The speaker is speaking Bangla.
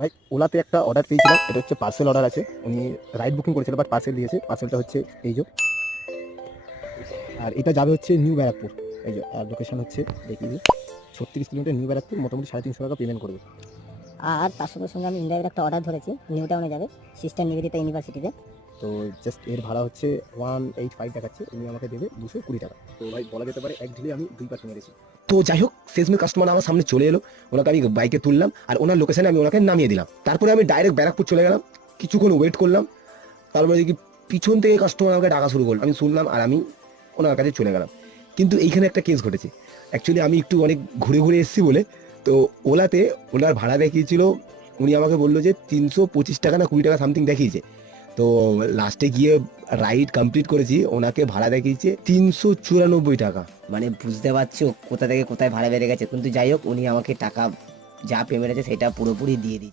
ভাই ওলাতে একটা অর্ডার পেয়েছিলাম, এটা হচ্ছে পার্সেল অর্ডার আছে। উনি রাইড বুকিং করেছিল বাট পার্সেল দিয়েছে। পার্সেলটা হচ্ছে এই যে, আর এটা যাবে হচ্ছে নিউ ব্যারাকপুর। এই যে, আর লোকেশন হচ্ছে দেখিয়ে দিই, 36 কিলোমিটার নিউ ব্যারাকপুর, মোটামুটি 350 টাকা পেমেন্ট করবে। আর তার সঙ্গে সঙ্গে আমি ইন্ডিয়ার একটা অর্ডার ধরেছি, নিউ টাউনে যাবে, সিস্টার নিবেদিতা ইউনিভার্সিটিতে। তো জাস্ট এর ভাড়া হচ্ছে 185 দেখাচ্ছে, উনি আমাকে দেবে 220 টাকা। তো ভাই বলা যেতে পারে এক ঢিলে আমি 2 পাখি মেরেছি। তো যাই হোক, শেষমেশ কাস্টমার আমার সামনে চলে এলো, ওনাকে আমি বাইকে তুললাম আর ওনার লোকেশনে আমি ওনাকে নামিয়ে দিলাম। তারপরে আমি ডাইরেক্ট ব্যারাকপুর চলে গেলাম, কিছুক্ষণ ওয়েট করলাম। তারপরে দেখি পিছন থেকে কাস্টমার আমাকে ডাকা শুরু করলো, আমি শুনলাম আর আমি ওনার কাছে চলে গেলাম। কিন্তু এইখানে একটা কেস ঘটেছে। অ্যাকচুয়ালি আমি একটু অনেক ঘুরে ঘুরে এসেছি বলে, তো ওলাতে ওনার ভাড়া দেখিয়েছিল, উনি আমাকে বললো যে 325 টাকা না 20 টাকা সামথিং দেখিয়েছে। তো লাস্টে গিয়ে রাইড কমপ্লিট করেছি, ওনাকে ভাড়া দেখিয়েছে 394 টাকা। মানে বুঝতে পারছো কোথা থেকে কোথায় ভাড়া বেড়ে গেছে। কিন্তু যাই হোক, উনি আমাকে টাকা যা পেমেন্ট আছে সেটা পুরোপুরি দিয়ে দিয়েছে।